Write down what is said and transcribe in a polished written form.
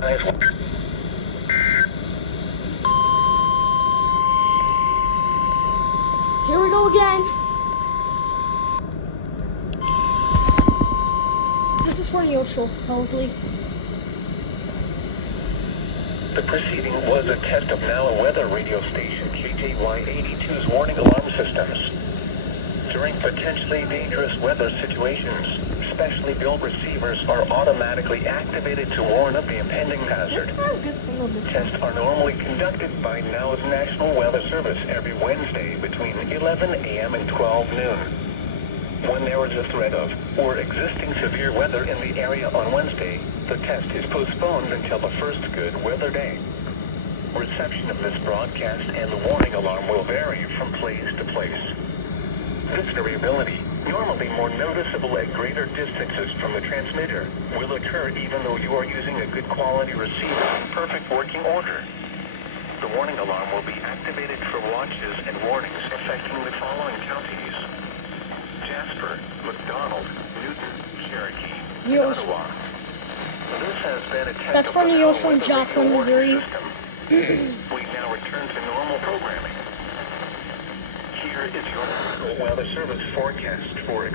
Nice one. Here we go again. This is for Neosho, probably. The preceding was a test of NALA weather radio station KJY82's warning alarm systems. During potentially dangerous weather situations, specially built receivers are automatically activated to warn of the impending This hazard. has good signal this time. Tests are normally conducted by NALA's National Weather Service every Wednesday between 11 a.m. and 12 noon. When there is a threat of or existing severe weather in the area on Wednesday, the test is postponed until the first good weather day. Reception of this broadcast and the warning alarm will vary from place to place. This variability, normally more noticeable at greater distances from the transmitter, will occur even though you are using a good quality receiver in perfect working order. The warning alarm will be activated for watches and warnings affecting the following counties: Jasper, McDonald, Newton, Cherokee, and Neosho. Ottawa. This has been a test That's of for the Neosho in weather Joplin, warning Missouri. system. We now return to normal programming. Here is your weather service forecast for